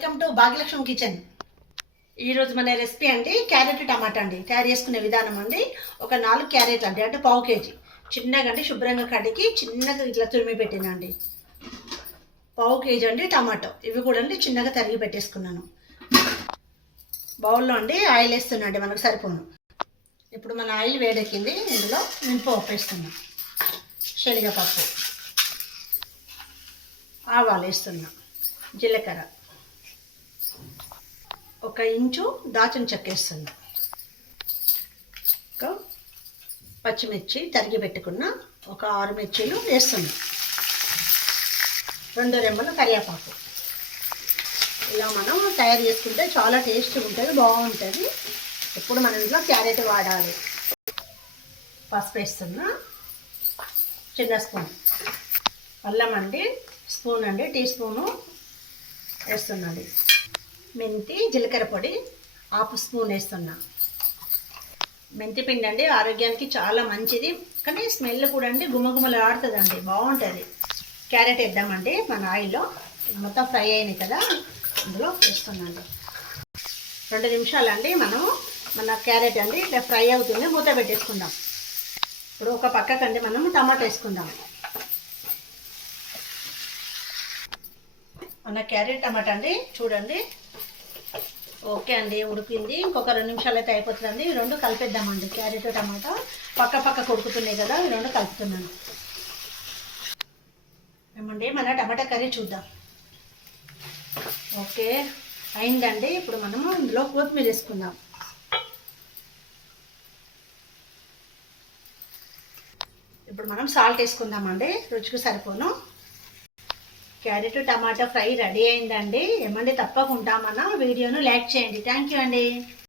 Welcome to Bhagyalakshmi kitchen. ఈరోజు మన recipe అండి క్యారెట్ టమాటా అండి. తయారు చేసుకునే విధానం అండి. ఒక 4 క్యారెట్లు అండి, అంటే పావు కేజీ చిన్నగా అండి శుభ్రంగా కడిగి చిన్నగా ఇట్లా తురిమి పెట్టినండి. పావు కేజీ అండి టమాటో, ఇవి కూడా అండి చిన్నగా తరిగి పెట్టేసుకున్నాను. బౌల్లో అండి ఆయిల్ వేస్తున్నాండి, మనకు సరిపోను. ఇప్పుడు మన ఆయిల్ వేడెక్కింది, ఇందులో మినపప్పు వేస్తున్నాం, శనగపప్పు, ఆవాలు వేస్తున్నాం, జీలకర్ర, ఒక ఇంచు దాచిన చెక్క వేస్తున్నాం, ఒక పచ్చిమిర్చి తరిగి పెట్టుకున్న ఒక 6 మిర్చీలు వేస్తున్నాం, 2 రెమ్మలు కరివేపాకు. ఇలా మనం తయారు చేసుకుంటే చాలా టేస్ట్గా ఉంటుంది, బాగుంటుంది. ఇప్పుడు మనం ఇంట్లో క్యారెట్ వాడాలి. పసుపు వేస్తున్నా, చిన్న స్పూన్. అల్లం అండి స్పూన్ అండి, టీ స్పూను వేస్తున్నాండి. మెంతి జీలకర్ర పొడి 1/2 స్పూన్ వేస్తున్నా. మెంతి పిండి అండి ఆరోగ్యానికి చాలా మంచిది, కానీ స్మెల్ కూడా అండి గుమగుమలాడుతుందండి, బాగుంటుంది. క్యారెట్ వేద్దామండి మన ఆయిల్లో. మొత్తం ఫ్రై అయినాయి కదా, అందులో వేస్తున్నాండి. 2 నిమిషాలు అండి మనము మన క్యారెట్ అండి ఇట్లా ఫ్రై అవుతుంది, మూత పెట్టేసుకుందాం. ఇప్పుడు ఒక పక్కకండి మనం టమాటా వేసుకుందాం. మన క్యారెట్ టమాటా అండి చూడండి, ఓకే అండి ఉడికింది. ఇంకొక 2 నిమిషాలు అయితే అయిపోతుందండి. ఈ 2 కలిపేద్దామండి. క్యారెట్ టమాటా పక్క ఉడుకుతున్నాయి కదా, ఈ 2 కలుపుతున్నాను. ఏమండి మన టమాటా కర్రీ చూద్దాం. ఓకే అయిందండి. ఇప్పుడు మనము ఇందులో కొత్తిమీర వేసుకుందాం. ఇప్పుడు మనం సాల్ట్ వేసుకుందామండి, రుచికి సరిపోను. క్యారెట్ టమాటా ఫ్రై రెడీ అయిందండి. ఏమండి తప్పకుండా మన వీడియోను లైక్ చేయండి. థ్యాంక్ యూ అండి.